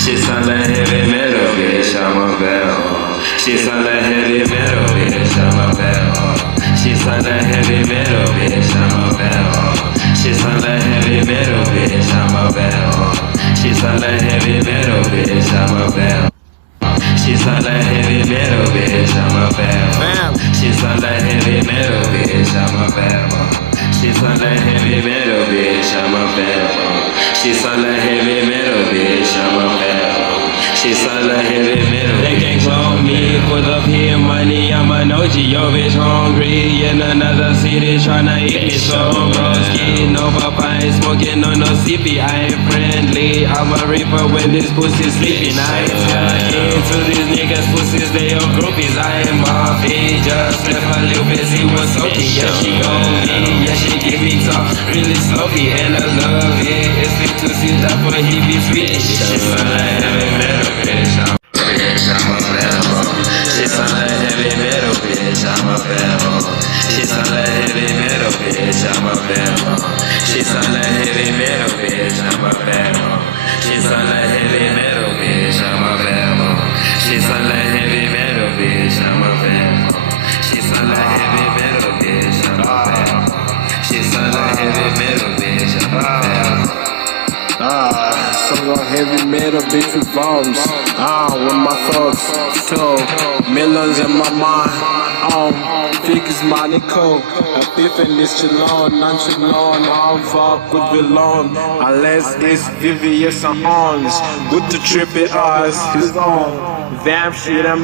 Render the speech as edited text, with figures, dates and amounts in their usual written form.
She sound like heavy metal, bitch, I'm a bell. She sound like heavy metal, bitch, I'm a bell. She sound like heavy metal, bitch, I'm a bell. She sound like heavy metal, bitch, I'm a bell. She sound like heavy metal, bitch, I'm a bell. She sound like heavy metal, bitch, I'm a bell. She sound like heavy metal, bitch, I'm a bell. She sound like heavy metal, bitch, I'm a bell. She sound like heavy metal, bitch, I'm a bell. She sound like heavy metal. They can't clone me, put up here money, I'm an OG, yo bitch hungry. In another city tryna eat me some broski. No papa, I ain't smoking, no CP, I ain't friendly. I'm a reaper when this pussy's sleeping. I ain't telling to these niggas pussies, they all groupies. I ain't Bobby, just left her little busy was soaking. Yeah, she on me, yeah, she give me talk really sloppy, and I love it. It's sweet to see that boy, he be sweet. She sound like heavy metal, bitch, I'm a bell. She sound like heavy metal, bitch, I'm a bell. She sound like heavy metal, bitch, I'm a bell. She sound like heavy metal, bitch, I'm a bell. She sound like heavy metal, bitch, I'm a bell. She sound like heavy metal, bitch, I'm a bell. She sound like heavy metal, bitch, I'm a bell. She sound like heavy metal, bitch, I'm a bell. Song on heavy metal, bitch with bombs. With my thoughts, so millions in my mind. Figures money cold. A beef in this chalon, nonchalant. I'm fuck with villain. Unless it's VVS and horns. With the trippy eyes, his own. Damn shit, I'm